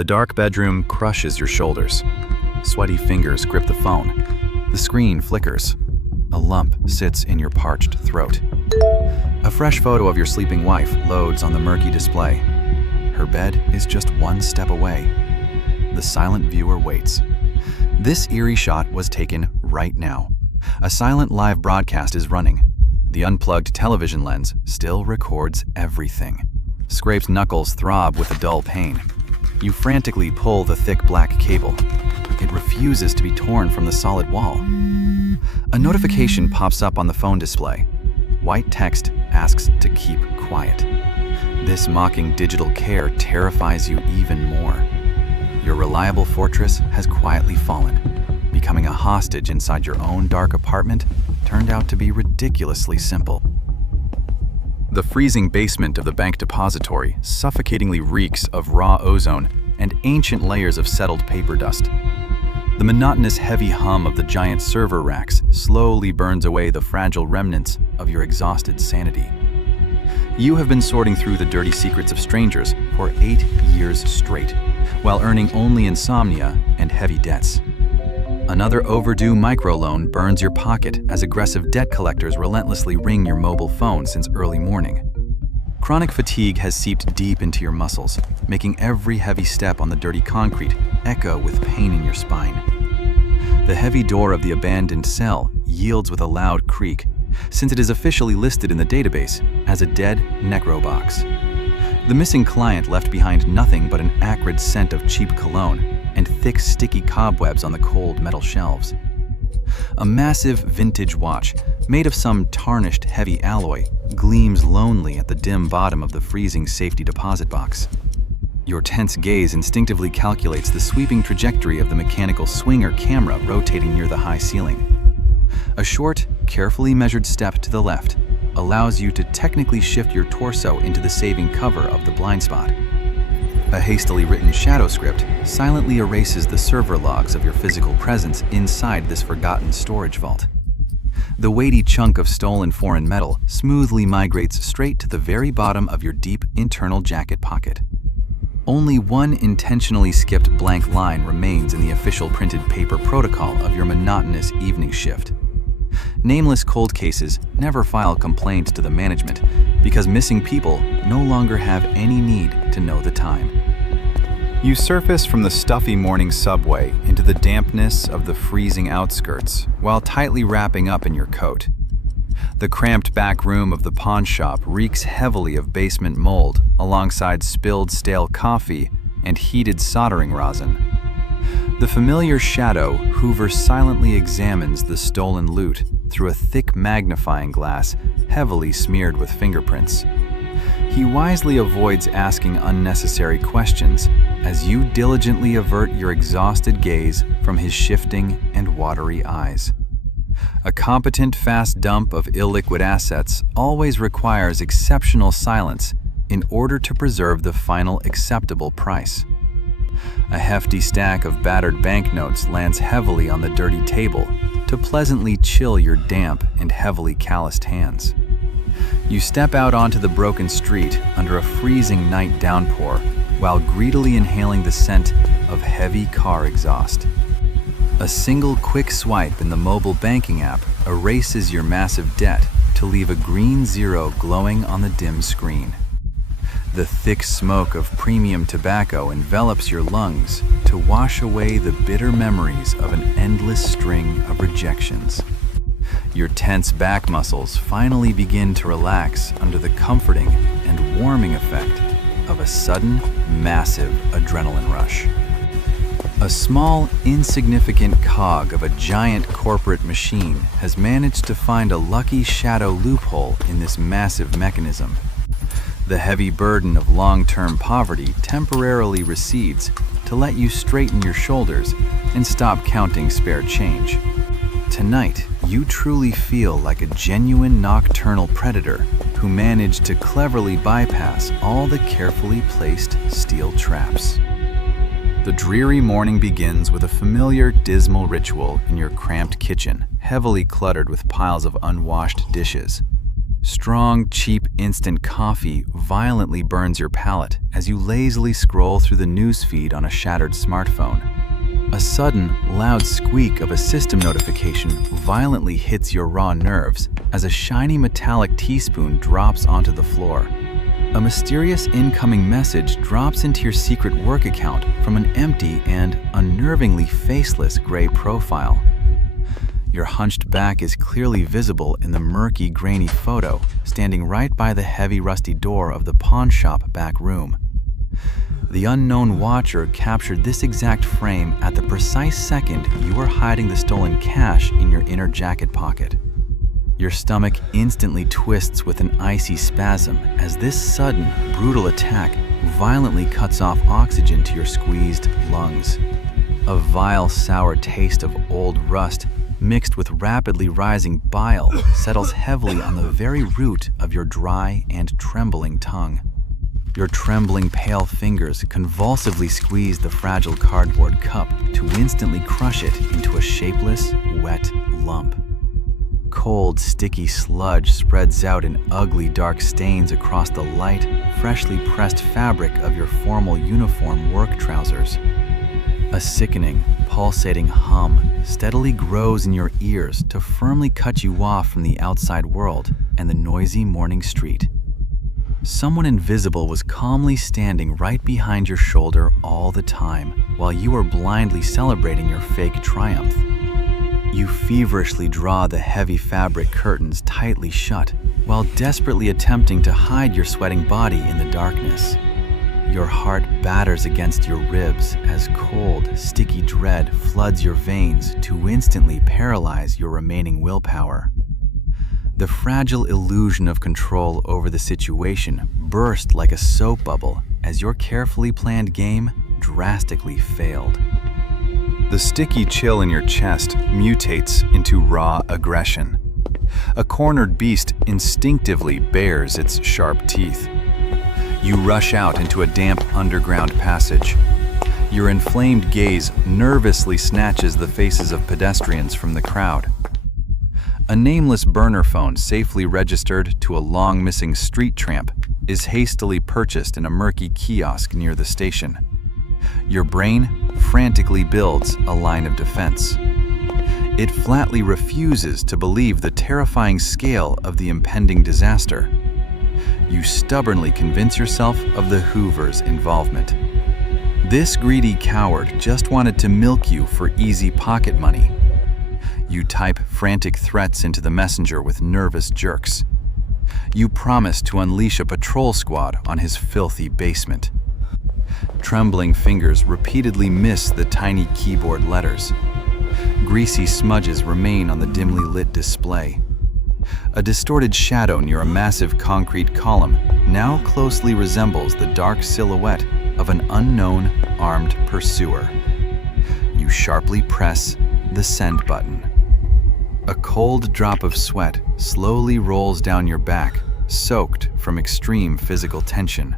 The dark bedroom crushes your shoulders. Sweaty fingers grip the phone. The screen flickers. A lump sits in your parched throat. A fresh photo of your sleeping wife loads on the murky display. Her bed is just one step away. The silent viewer waits. This eerie shot was taken right now. A silent live broadcast is running. The unplugged television lens still records everything. Scraped knuckles throb with a dull pain. You frantically pull the thick black cable. It refuses to be torn from the solid wall. A notification pops up on the phone display. White text asks to keep quiet. This mocking digital care terrifies you even more. Your reliable fortress has quietly fallen. Becoming a hostage inside your own dark apartment turned out to be ridiculously simple. The freezing basement of the bank depository suffocatingly reeks of raw ozone and ancient layers of settled paper dust. The monotonous heavy hum of the giant server racks slowly burns away the fragile remnants of your exhausted sanity. You have been sorting through the dirty secrets of strangers for 8 years straight, while earning only insomnia and heavy debts. Another overdue microloan burns your pocket as aggressive debt collectors relentlessly ring your mobile phone since early morning. Chronic fatigue has seeped deep into your muscles, making every heavy step on the dirty concrete echo with pain in your spine. The heavy door of the abandoned cell yields with a loud creak, since it is officially listed in the database as a dead necrobox. The missing client left behind nothing but an acrid scent of cheap cologne and thick, sticky cobwebs on the cold metal shelves. A massive vintage watch, made of some tarnished heavy alloy, gleams lonely at the dim bottom of the freezing safety deposit box. Your tense gaze instinctively calculates the sweeping trajectory of the mechanical swinger camera rotating near the high ceiling. A short, carefully measured step to the left allows you to technically shift your torso into the saving cover of the blind spot. A hastily written shadow script silently erases the server logs of your physical presence inside this forgotten storage vault. The weighty chunk of stolen foreign metal smoothly migrates straight to the very bottom of your deep internal jacket pocket. Only one intentionally skipped blank line remains in the official printed paper protocol of your monotonous evening shift. Nameless cold cases never file complaints to the management because missing people no longer have any need to know the time. You surface from the stuffy morning subway into the dampness of the freezing outskirts while tightly wrapping up in your coat. The cramped back room of the pawn shop reeks heavily of basement mold alongside spilled stale coffee and heated soldering rosin. The familiar shadow Hoover silently examines the stolen loot through a thick magnifying glass heavily smeared with fingerprints. He wisely avoids asking unnecessary questions as you diligently avert your exhausted gaze from his shifting and watery eyes. A competent fast dump of illiquid assets always requires exceptional silence in order to preserve the final acceptable price. A hefty stack of battered banknotes lands heavily on the dirty table to pleasantly chill your damp and heavily calloused hands. You step out onto the broken street under a freezing night downpour while greedily inhaling the scent of heavy car exhaust. A single quick swipe in the mobile banking app erases your massive debt to leave a green zero glowing on the dim screen. The thick smoke of premium tobacco envelops your lungs to wash away the bitter memories of an endless string of rejections. Your tense back muscles finally begin to relax under the comforting and warming effect of a sudden, massive adrenaline rush. A small, insignificant cog of a giant corporate machine has managed to find a lucky shadow loophole in this massive mechanism. The heavy burden of long-term poverty temporarily recedes to let you straighten your shoulders and stop counting spare change. Tonight, you truly feel like a genuine nocturnal predator who managed to cleverly bypass all the carefully placed steel traps. The dreary morning begins with a familiar, dismal ritual in your cramped kitchen, heavily cluttered with piles of unwashed dishes. Strong, cheap instant coffee violently burns your palate as you lazily scroll through the newsfeed on a shattered smartphone. A sudden, loud squeak of a system notification violently hits your raw nerves as a shiny metallic teaspoon drops onto the floor. A mysterious incoming message drops into your secret work account from an empty and unnervingly faceless gray profile. Your hunched back is clearly visible in the murky, grainy photo, standing right by the heavy, rusty door of the pawn shop back room. The unknown watcher captured this exact frame at the precise second you were hiding the stolen cash in your inner jacket pocket. Your stomach instantly twists with an icy spasm as this sudden, brutal attack violently cuts off oxygen to your squeezed lungs. A vile, sour taste of old rust mixed with rapidly rising bile settles heavily on the very root of your dry and trembling tongue. Your trembling, pale fingers convulsively squeeze the fragile cardboard cup to instantly crush it into a shapeless, wet lump. Cold, sticky sludge spreads out in ugly, dark stains across the light, freshly pressed fabric of your formal uniform work trousers. A sickening, pulsating hum steadily grows in your ears to firmly cut you off from the outside world and the noisy morning street. Someone invisible was calmly standing right behind your shoulder all the time while you were blindly celebrating your fake triumph. You feverishly draw the heavy fabric curtains tightly shut while desperately attempting to hide your sweating body in the darkness. Your heart batters against your ribs as cold, sticky dread floods your veins to instantly paralyze your remaining willpower. The fragile illusion of control over the situation burst like a soap bubble as your carefully planned game drastically failed. The sticky chill in your chest mutates into raw aggression. A cornered beast instinctively bares its sharp teeth. You rush out into a damp underground passage. Your inflamed gaze nervously snatches the faces of pedestrians from the crowd. A nameless burner phone safely registered to a long-missing street tramp is hastily purchased in a murky kiosk near the station. Your brain frantically builds a line of defense. It flatly refuses to believe the terrifying scale of the impending disaster. You stubbornly convince yourself of the Hoover's involvement. This greedy coward just wanted to milk you for easy pocket money. You type frantic threats into the messenger with nervous jerks. You promise to unleash a patrol squad on his filthy basement. Trembling fingers repeatedly miss the tiny keyboard letters. Greasy smudges remain on the dimly lit display. A distorted shadow near a massive concrete column now closely resembles the dark silhouette of an unknown armed pursuer. You sharply press the send button. A cold drop of sweat slowly rolls down your back, soaked from extreme physical tension.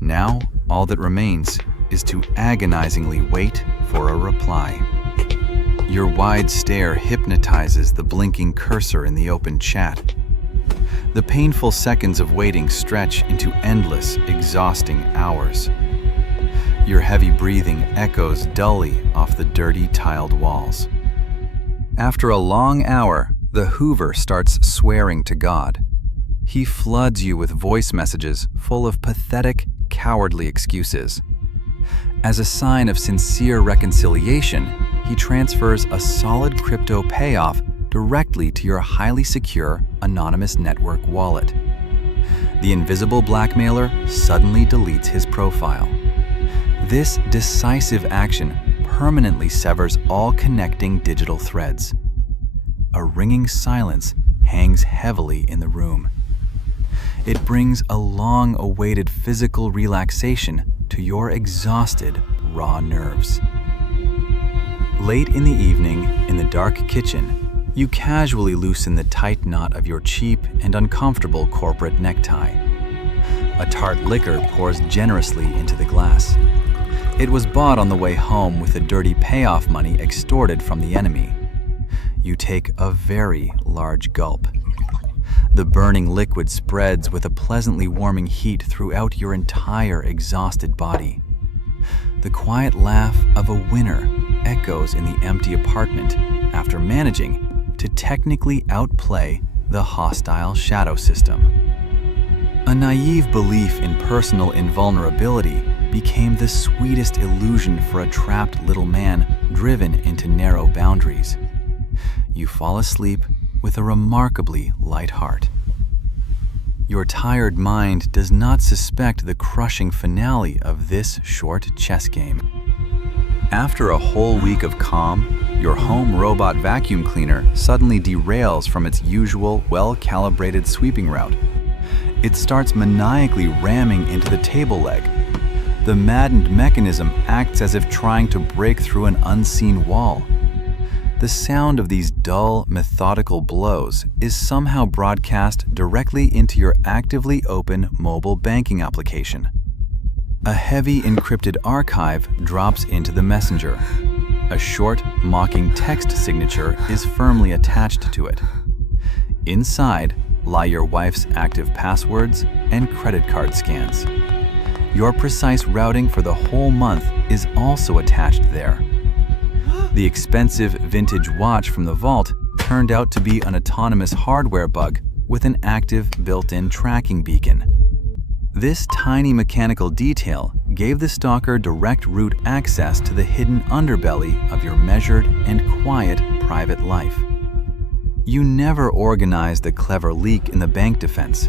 Now, all that remains is to agonizingly wait for a reply. Your wide stare hypnotizes the blinking cursor in the open chat. The painful seconds of waiting stretch into endless, exhausting hours. Your heavy breathing echoes dully off the dirty, tiled walls. After a long hour, the Hoover starts swearing to God. He floods you with voice messages full of pathetic, cowardly excuses. As a sign of sincere reconciliation, he transfers a solid crypto payoff directly to your highly secure, anonymous network wallet. The invisible blackmailer suddenly deletes his profile. This decisive action permanently severs all connecting digital threads. A ringing silence hangs heavily in the room. It brings a long-awaited physical relaxation to your exhausted, raw nerves. Late in the evening, in the dark kitchen, you casually loosen the tight knot of your cheap and uncomfortable corporate necktie. A tart liquor pours generously into the glass. It was bought on the way home with the dirty payoff money extorted from the enemy. You take a very large gulp. The burning liquid spreads with a pleasantly warming heat throughout your entire exhausted body. The quiet laugh of a winner echoes in the empty apartment after managing to technically outplay the hostile shadow system. A naive belief in personal invulnerability became the sweetest illusion for a trapped little man driven into narrow boundaries. You fall asleep with a remarkably light heart. Your tired mind does not suspect the crushing finale of this short chess game. After a whole week of calm, your home robot vacuum cleaner suddenly derails from its usual well-calibrated sweeping route. It starts maniacally ramming into the table leg. The maddened mechanism acts as if trying to break through an unseen wall. The sound of these dull, methodical blows is somehow broadcast directly into your actively open mobile banking application. A heavy encrypted archive drops into the messenger. A short, mocking text signature is firmly attached to it. Inside lie your wife's active passwords and credit card scans. Your precise routing for the whole month is also attached there. The expensive vintage watch from the vault turned out to be an autonomous hardware bug with an active built-in tracking beacon. This tiny mechanical detail gave the stalker direct route access to the hidden underbelly of your measured and quiet private life. You never organized the clever leak in the bank defense.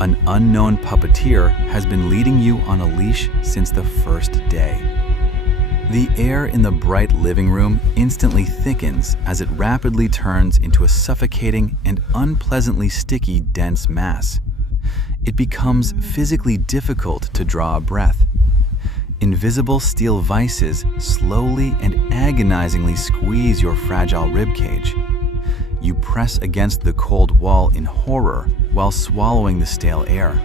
An unknown puppeteer has been leading you on a leash since the first day. The air in the bright living room instantly thickens as it rapidly turns into a suffocating and unpleasantly sticky, dense mass. It becomes physically difficult to draw a breath. Invisible steel vices slowly and agonizingly squeeze your fragile ribcage. You press against the cold wall in horror while swallowing the stale air.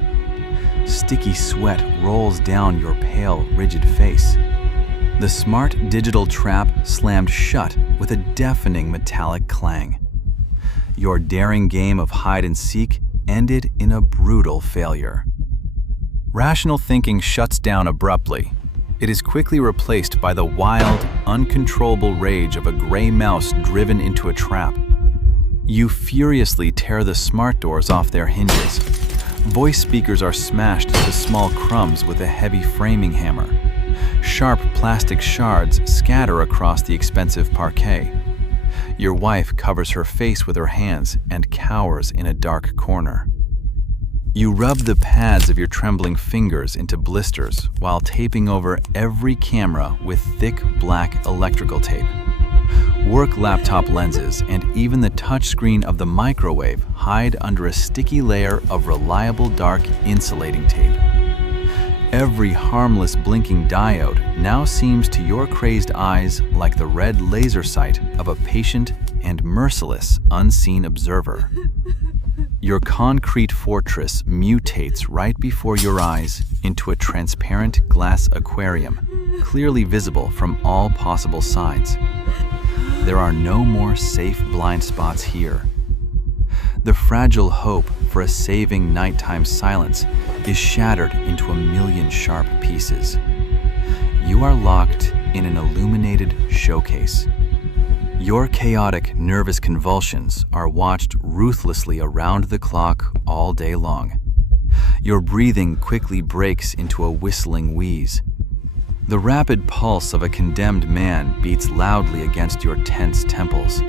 Sticky sweat rolls down your pale, rigid face. The smart digital trap slammed shut with a deafening metallic clang. Your daring game of hide and seek ended in a brutal failure. Rational thinking shuts down abruptly. It is quickly replaced by the wild, uncontrollable rage of a gray mouse driven into a trap. You furiously tear the smart doors off their hinges. Voice speakers are smashed to small crumbs with a heavy framing hammer. Sharp plastic shards scatter across the expensive parquet. Your wife covers her face with her hands and cowers in a dark corner. You rub the pads of your trembling fingers into blisters while taping over every camera with thick black electrical tape. Work laptop lenses and even the touchscreen of the microwave hide under a sticky layer of reliable dark insulating tape. Every harmless blinking diode now seems to your crazed eyes like the red laser sight of a patient and merciless unseen observer. Your concrete fortress mutates right before your eyes into a transparent glass aquarium, clearly visible from all possible sides. There are no more safe blind spots here. The fragile hope for a saving nighttime silence is shattered into a million sharp pieces. You are locked in an illuminated showcase. Your chaotic, nervous convulsions are watched ruthlessly around the clock all day long. Your breathing quickly breaks into a whistling wheeze. The rapid pulse of a condemned man beats loudly against your tense temples.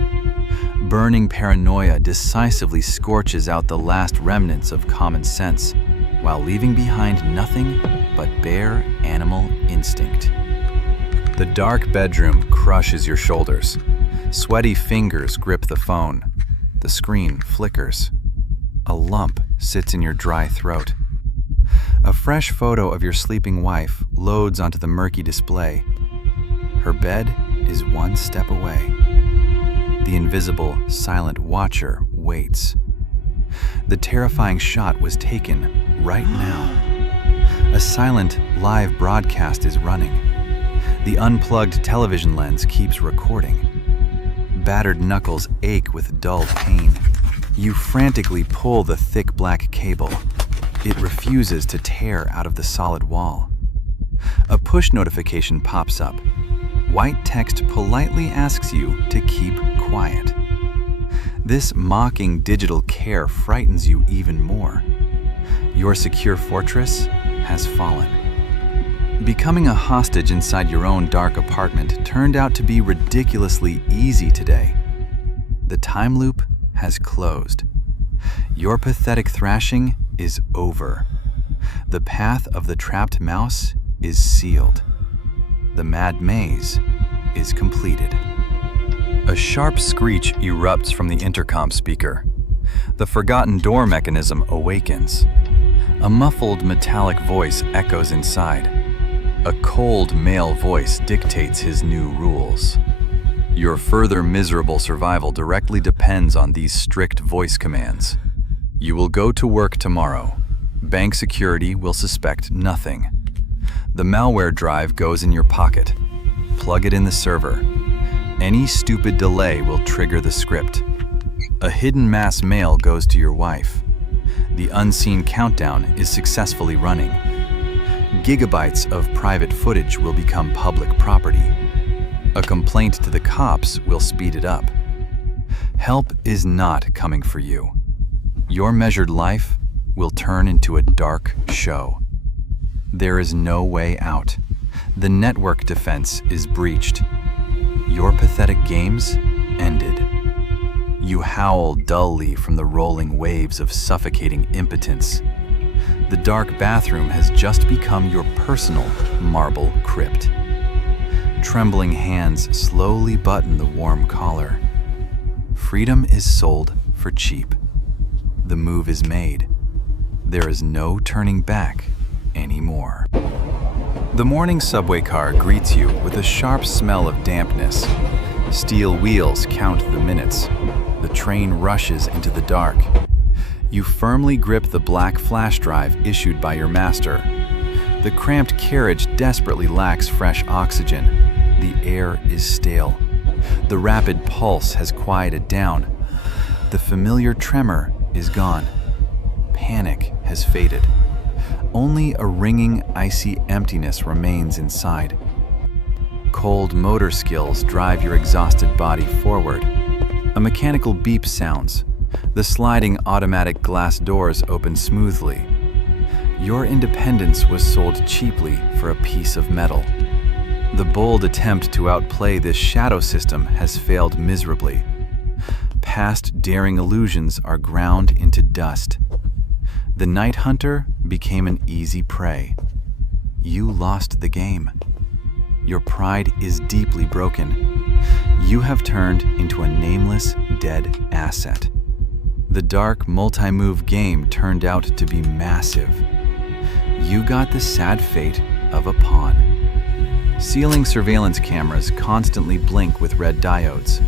Burning paranoia decisively scorches out the last remnants of common sense, while leaving behind nothing but bare animal instinct. The dark bedroom crushes your shoulders. Sweaty fingers grip the phone. The screen flickers. A lump sits in your dry throat. A fresh photo of your sleeping wife loads onto the murky display. Her bed is one step away. The invisible, silent watcher waits. The terrifying shot was taken right now. A silent, live broadcast is running. The unplugged television lens keeps recording. Battered knuckles ache with dull pain. You frantically pull the thick black cable. It refuses to tear out of the solid wall. A push notification pops up. White text politely asks you to keep quiet. This mocking digital care frightens you even more. Your secure fortress has fallen. Becoming a hostage inside your own dark apartment turned out to be ridiculously easy today. The time loop has closed. Your pathetic thrashing is over. The path of the trapped mouse is sealed. The mad maze is completed. A sharp screech erupts from the intercom speaker. The forgotten door mechanism awakens. A muffled metallic voice echoes inside. A cold male voice dictates his new rules. Your further miserable survival directly depends on these strict voice commands. You will go to work tomorrow. Bank security will suspect nothing. The malware drive goes in your pocket. Plug it in the server. Any stupid delay will trigger the script. A hidden mass mail goes to your wife. The unseen countdown is successfully running. Gigabytes of private footage will become public property. A complaint to the cops will speed it up. Help is not coming for you. Your measured life will turn into a dark show. There is no way out. The network defense is breached. Your pathetic games ended. You howl dully from the rolling waves of suffocating impotence. The dark bathroom has just become your personal marble crypt. Trembling hands slowly button the warm collar. Freedom is sold for cheap. The move is made. There is no turning back anymore. The morning subway car greets you with a sharp smell of dampness. Steel wheels count the minutes. The train rushes into the dark. You firmly grip the black flash drive issued by your master. The cramped carriage desperately lacks fresh oxygen. The air is stale. The rapid pulse has quieted down. The familiar tremor is gone. Panic has faded. Only a ringing, icy emptiness remains inside. Cold motor skills drive your exhausted body forward. A mechanical beep sounds. The sliding automatic glass doors open smoothly. Your independence was sold cheaply for a piece of metal. The bold attempt to outplay this shadow system has failed miserably. Past daring illusions are ground into dust. The night hunter became an easy prey. You lost the game. Your pride is deeply broken. You have turned into a nameless, dead asset. The dark, multi-move game turned out to be massive. You got the sad fate of a pawn. Ceiling surveillance cameras constantly blink with red diodes.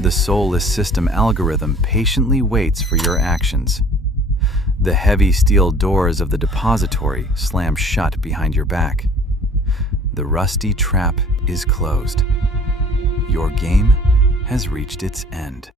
The soulless system algorithm patiently waits for your actions. The heavy steel doors of the depository slam shut behind your back. The rusty trap is closed. Your game has reached its end.